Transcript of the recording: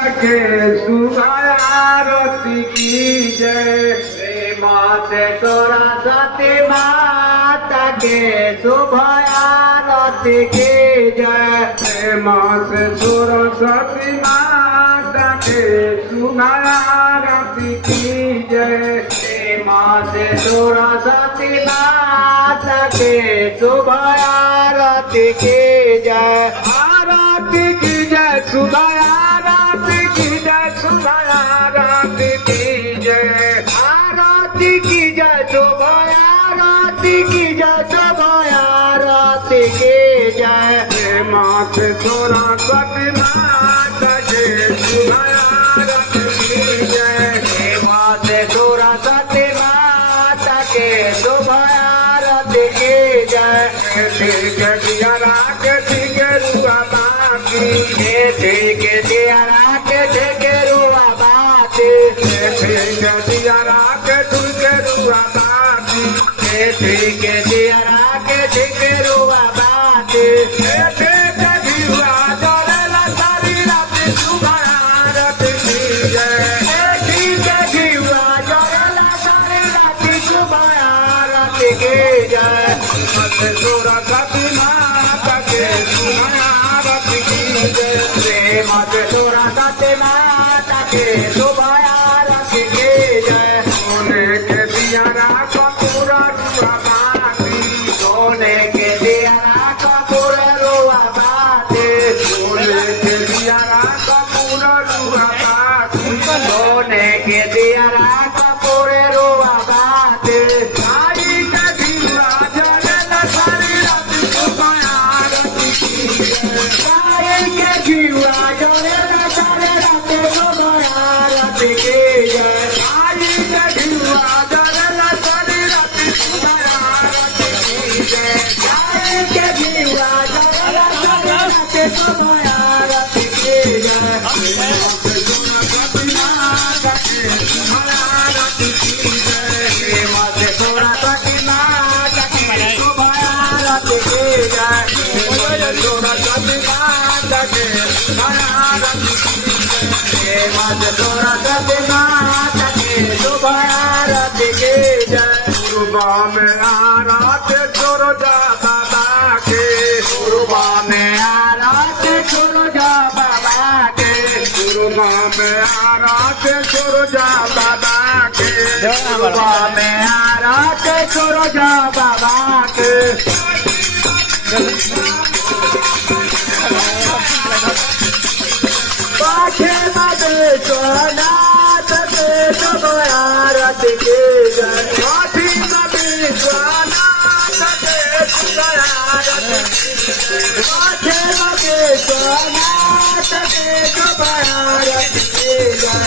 के सुभारती की जय माते सरस्वती माता के शुभ आरती की जय माँ से सरस्वती माता के सुभारती की जय माँ से सरस्वती माता के शुभ आरती की जय आरती की जय सुबह आरती की जय सुबह आरती की जय आरती की जय शुभ आरती की जय शुभ आरती की जय माँ से सरस्वती माता के सुबह आरती की जय माँ से सरस्वती माता के शुभ आरती की जय ठीक दिया राख ठीक रुआ बाकी ठीक दिया राख ठीक रुआ बाती ठीक दिया राख ठीक रुआ बाकी ठीक दिया राख ठीक रुआ बाती ठीक दिया जरला सारी रात सुबह आरती की जय ठीक दिया जरला सारी राती शुभ आरती की जय सरस्वती माता के सुबह आरती की जय मत सरस्वती माता के शुभ आरती की जय सोने के दिया राख पूरा रुआ बाकी सोने के दिया राख पूरा रुआ बाती सोने के दिया राख पूरा रुआ बाकी सोने के दिया राख पूरे रुआ बाती सारी का दिया जरला सारी रात सुबह आरती की जय सारे के जीवा जोड़े सारे रात शुभ आरती की जय सारी का दिया जरला सारी रात सुबह आरती की जय सारे के जीवा जोड़े सारे रात शुभ आरती की जय सरस्वती माता के सुबह आरती की जय मत सरस्वती माता के शुभ आरती की जय सरस्वती माता के सुबह आरती की जय मत सरस्वती माता के शुभ आरती की जय सुबह में आरती छोड़ो जा बाबा के सुबह में आरती छोड़ो जा बाबा के सुबह में आरती छोड़ो जा बाबा के सुबह में आरती छोड़ो जा बाबा के पाछे मदे सोनाथ के शुभ आरती की जय काशी नबी स्वानाथ के सुबह आरती पाछे मदे सोनाथ के शुभ आरती की जय